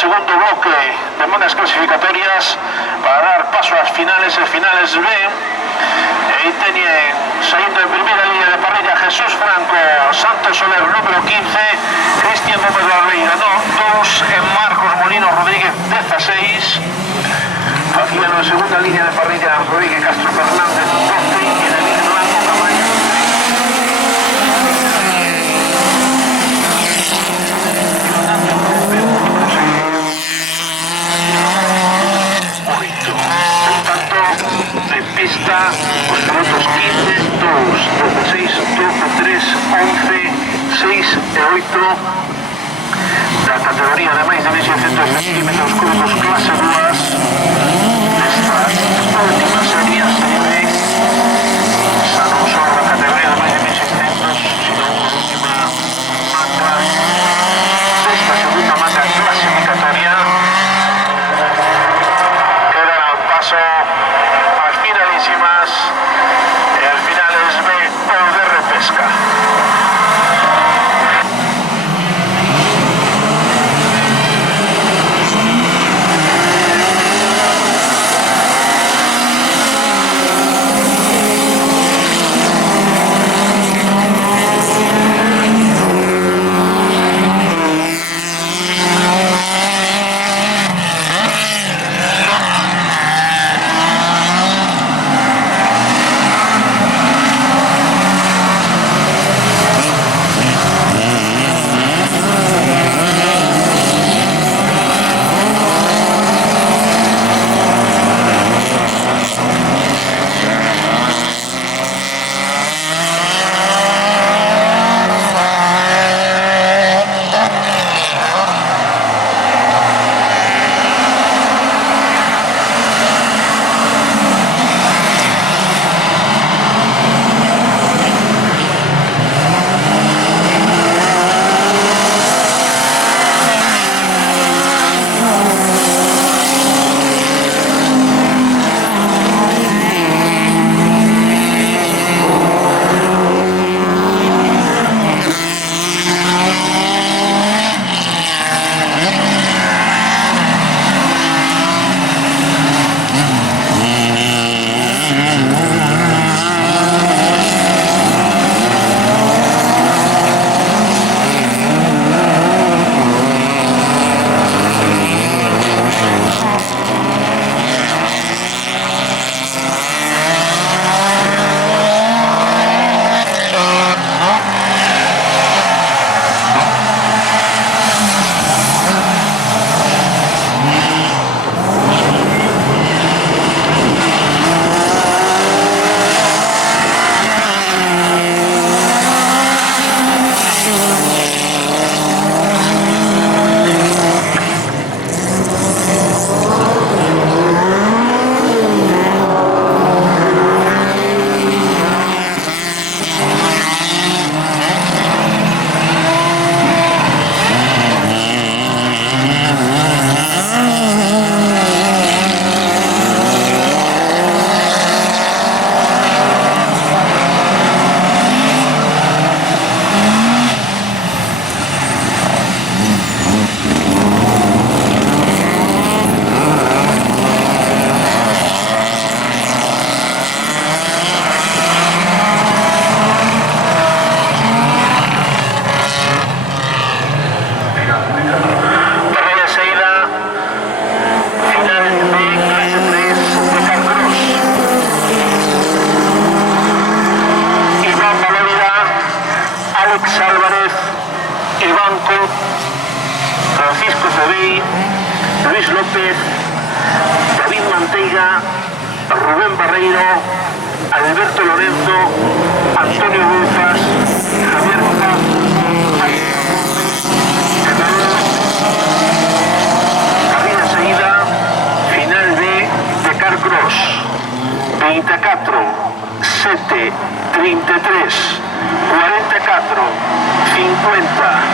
segundo bloque de monas clasificatorias para dar paso a las finales, el finales B. Ahí tenían saliendo en primera línea de parrilla Jesús Franco, Santos Soler número 15, Cristian Gómez Barreira, no, 2 Marcos Molino Rodríguez 16, haciendo en segunda línea de parrilla Rodríguez Castro Fernández 12 y en el línea blanco Camaño. Pista, los pilotos 15, 2, 16, 12, 3, 11, 6 e 8 da categoría de máis de 1.600 centímetros cúbicos clase 2 desta última serie, serie B. Xa non só da categoría de máis de 1.600, sino a última manga desta segunda manga clasificatoria que dará el paso finalísimas y al final es B o de repesca. Luis López, David Manteiga, Rubén Barreiro, Alberto Lorenzo, Antonio Bulfas, Javier Caz, carrera seguida, final de Carcross, 24, 7, 33, 44, 50,